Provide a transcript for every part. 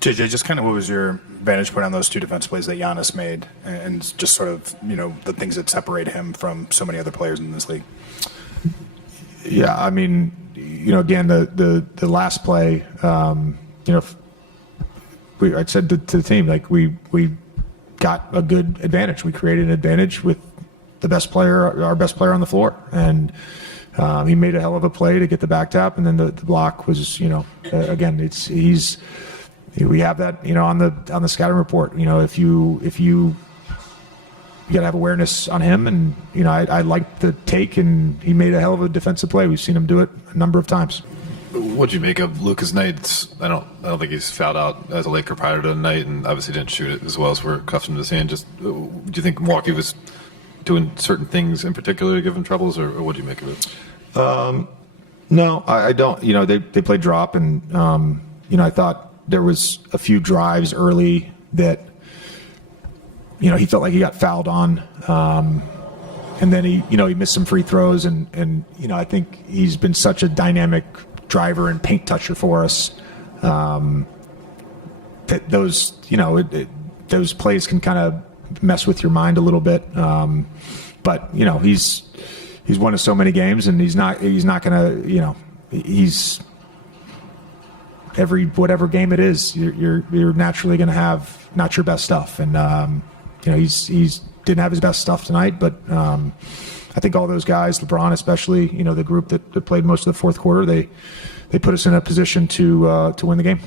JJ, just kind of what was your vantage point on those two defense plays that Giannis made, and just sort of, the things that separate him from so many other players in this league? Yeah, I mean, again, the last play, I said to the team, like, we got a good advantage. We created an advantage with the best player, our best player on the floor, and he made a hell of a play to get the back tap, and then the block was, again, we have that, on the scouting report. If you got to have awareness on him, and I like the take, and he made a hell of a defensive play. We've seen him do it a number of times. What'd you make of Luka's night? I don't think he's fouled out as a Laker prior to the night, and obviously didn't shoot it as well as we're accustomed to seeing. Just, do you think Milwaukee was doing certain things in particular to give him troubles, or what do you make of it? No, I don't. They played drop, and I thought there was a few drives early that he felt like he got fouled on, and then he missed some free throws, and I think he's been such a dynamic driver and paint toucher for us that those those plays can kind of mess with your mind a little bit. But he's won us so many games, and he's not gonna he's whatever game it is, you're naturally gonna have not your best stuff, and he's didn't have his best stuff tonight, but I think all those guys, LeBron especially, the group that played most of the fourth quarter, they put us in a position to win the game.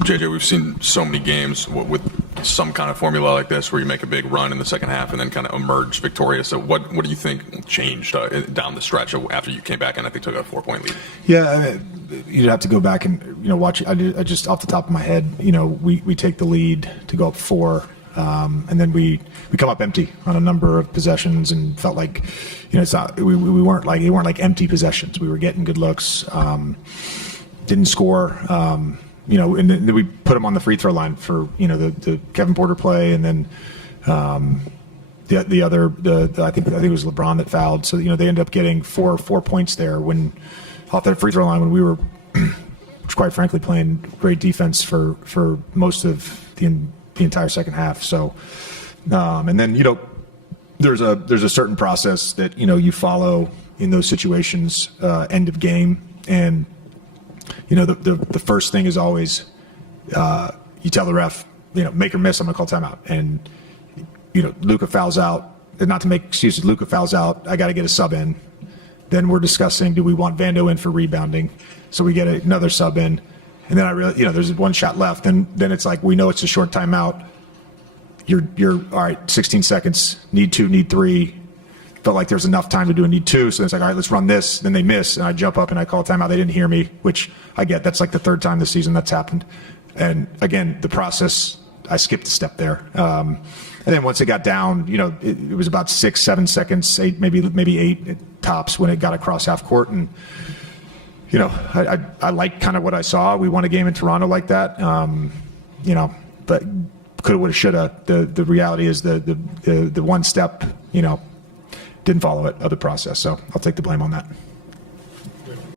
JJ, we've seen so many games with some kind of formula like this where you make a big run in the second half and then kind of emerge victorious. So what do you think changed down the stretch after you came back and I think took a 4-point lead? Yeah, you'd have to go back and watch. I just off the top of my head, we take the lead to go up 4, and then we come up empty on a number of possessions and felt like it's not, we weren't like empty possessions. We were getting good looks, didn't score. And then we put him on the free throw line for the Kevin Porter play, and then the other I think it was LeBron that fouled. So they ended up getting four points there when off that free throw line when we were, quite frankly, playing great defense for most of the entire second half. So and then there's a certain process that you follow in those situations, end of game, and the first thing is always you tell the ref, make or miss, I'm going to call timeout. And, Luka fouls out. Not to make excuses, Luka fouls out. I got to get a sub in. Then we're discussing, do we want Vando in for rebounding? So we get another sub in. And then I realize, there's one shot left. And then it's like, we know it's a short timeout. You're all right, 16 seconds, need 2, need 3. Felt like there's enough time to do a need 2, so it's like, all right, let's run this. Then they miss, and I jump up and I call timeout. They didn't hear me, which I get. That's like the 3rd time this season that's happened. And again, the process, I skipped a step there. And then once it got down, it was about 6, 7 seconds, 8, maybe 8 tops when it got across half court. And I like kind of what I saw. We won a game in Toronto like that. But coulda, woulda, shoulda. The reality is the one step, didn't follow it of the process, so I'll take the blame on that.